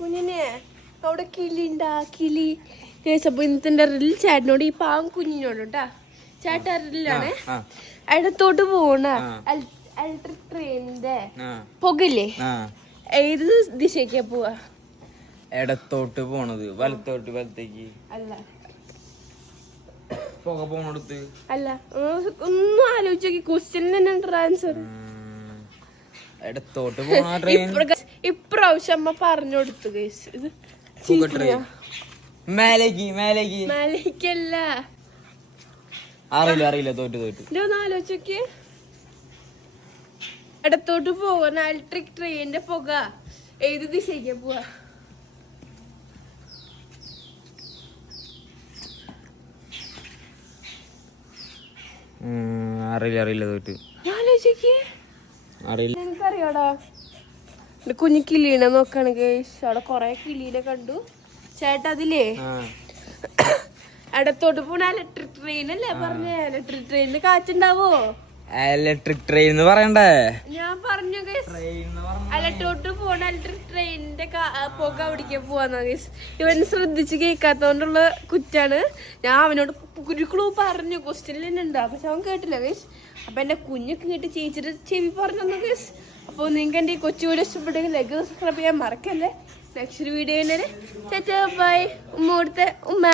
കുഞ്ഞിനെ അവിടെ കിളി ഉണ്ടാ കിളി കേസപ്പോ ഇന്നത്തെ റിൽ ചേട്ടനോട് ഈ പാവം കുഞ്ഞിനോട് കേട്ടാ ചേട്ടാ റില്ലാണ് ഇടത്തോട്ട് പോണ ഇലക്ട്രിക് ട്രെയിനിന്റെ പുകയില്ലേ ഏത് ദിശക്കാ പോവാ? ഇടത്തോട്ട് പോണത്, വലത്തോട്ട് വലത്തേക്ക് അല്ല പുക പോണടുത്ത് അല്ല. ഒന്നും ആലോചിച്ചോക്കി, ക്വസ്റ്റ്യൻ തന്നെ ആൻസർ. ഇടത്തോട്ട് പോണ ട്രെയിൻ ഇപ്രാവശ്യം അമ്മ പറഞ്ഞു കൊടുത്തു. ഇത് മേലേക്ക് മേലേക്ക് മേലേക്കല്ല. അറിയില്ല തോറ്റ് ഒന്ന് ആലോചിച്ചോക്കി. ഇടത്തോട്ട് പോകുന്ന ഇലക്ട്രിക് ട്രെയിനിന്റെ പുക ഏത് ദിശയ്ക്കാ പോവാ? അറിയില്ല തോറ്റ്. എനിക്കറിയാടാ. കുഞ്ഞു കിളീനെ നോക്കാണെങ്കിൽ അവിടെ കൊറേ കിളീനെ കണ്ടു. ചേട്ടാ അതിലേ ഇടത്തോട്ട് പോണ ഇലക്ട്രിക് ട്രെയിൻ അല്ലേ പറഞ്ഞ? ഇലക്ട്രിക് ട്രെയിനിന് കാറ്റുണ്ടാവോ? ഇലക്ട്രിക് ട്രെയിൻ എന്ന് പറയണ്ടേ? ഞാൻ പറഞ്ഞു ഇലക്ട്രോട്ട് പോണ ഇലക്ട്രിക് ട്രെയിനിന്റെ പുക അവിടേക്ക് പോവാന്നാ ഗൈസ്. ഇവൻ ശ്രദ്ധിച്ച് കേൾക്കാത്തോണ്ടുള്ള കുറ്റാണ്. ഞാൻ അവനോട് ഒരു ക്ലൂ പറഞ്ഞു, ക്വസ്റ്റ്യനിൽ തന്നെ ഉണ്ടാ, പക്ഷെ അവൻ കേട്ടില്ല ഗൈസ്. അപ്പൊ എന്റെ കുഞ്ഞൊക്കെ കേട്ട് ചേച്ചിട്ട് ചെവി പറഞ്ഞു ഗൈസ്. അപ്പൊ നിങ്ങൾക്ക് എന്റെ ഈ കൊച്ചു വീഡിയോ ഇഷ്ടപ്പെട്ടെങ്കിൽ ലൈക്ക് സബ്സ്ക്രൈബ് ചെയ്യാൻ മറക്കല്ലേ. Next video bye. ഉമ്മ കൊടുത്ത ഉമ്മ.